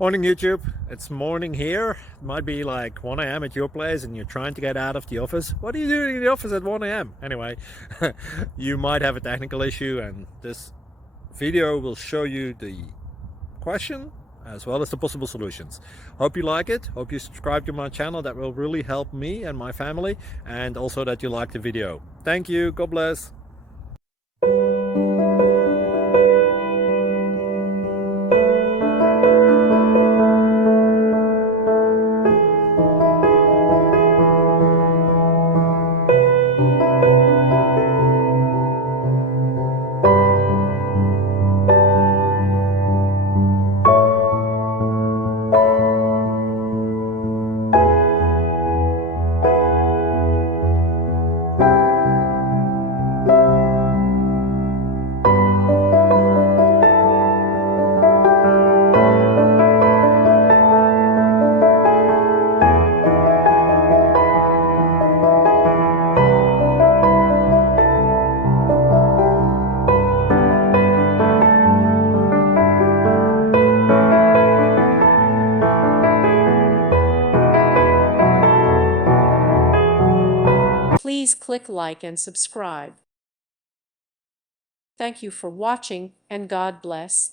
Morning YouTube, it's morning here. It might be like 1 a.m. at your place and you're trying to get out of the office. What are you doing in the office at 1 a.m.? Anyway, you might have a technical issue and this video will show you the question as well as the possible solutions. Hope you like it, hope you subscribe to my channel. That will really help me and my family, and also that you like the video. Thank you, God bless. Please click like and subscribe. Thank you for watching, and God bless.